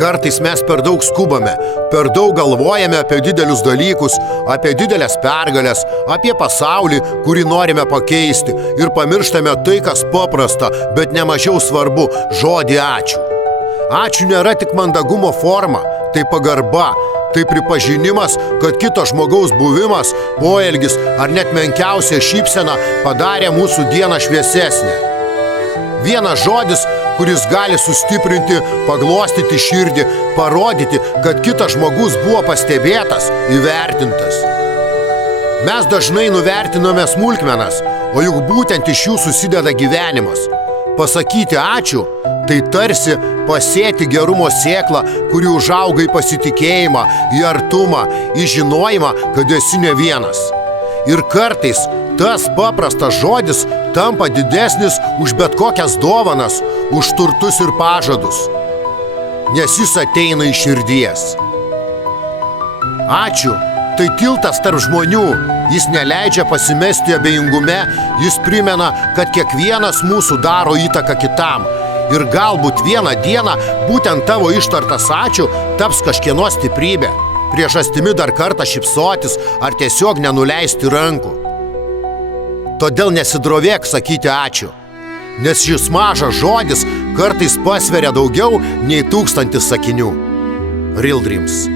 Kartais mes per daug skubame, per daug galvojame apie didelius dalykus, apie didelės pergalės, apie pasaulį, kurį norime pakeisti ir pamirštame tai, kas paprasta, bet nemažiau svarbu – žodį ačiū. Ačiū nėra tik mandagumo forma, tai pagarba, tai pripažinimas, kad kito žmogaus buvimas, poelgis ar net menkiausia šypsena padarė mūsų dieną šviesesnę. Vienas žodis, kuris gali sustiprinti, paglostyti širdį, parodyti, kad kitas žmogus buvo pastebėtas, įvertintas. Mes dažnai nuvertiname smulkmenas, o juk būtent iš jų susideda gyvenimas. Pasakyti ačiū – tai tarsi pasėti gerumo sėklą, kuri užauga į pasitikėjimą, į artumą, į žinojimą, kad esi ne vienas. Ir kartais tas paprastas žodis tampa didesnis už bet kokias dovanas, už turtus ir pažadus, nes jis ateina iš širdies. Ačiū – tai tiltas tarp žmonių, jis neleidžia pasimesti abejingume, jis primena, kad kiekvienas mūsų daro įtaką kitam. Ir galbūt vieną dieną būtent tavo ištartas ačiū taps kažkieno stiprybė, priežastimi dar kartą šypsotis ar tiesiog nenuleisti rankų. Todėl nesidrovėk sakyti ačiū, nes šis mažas žodis kartais pasveria daugiau nei 1000 sakinių. Real Dreams.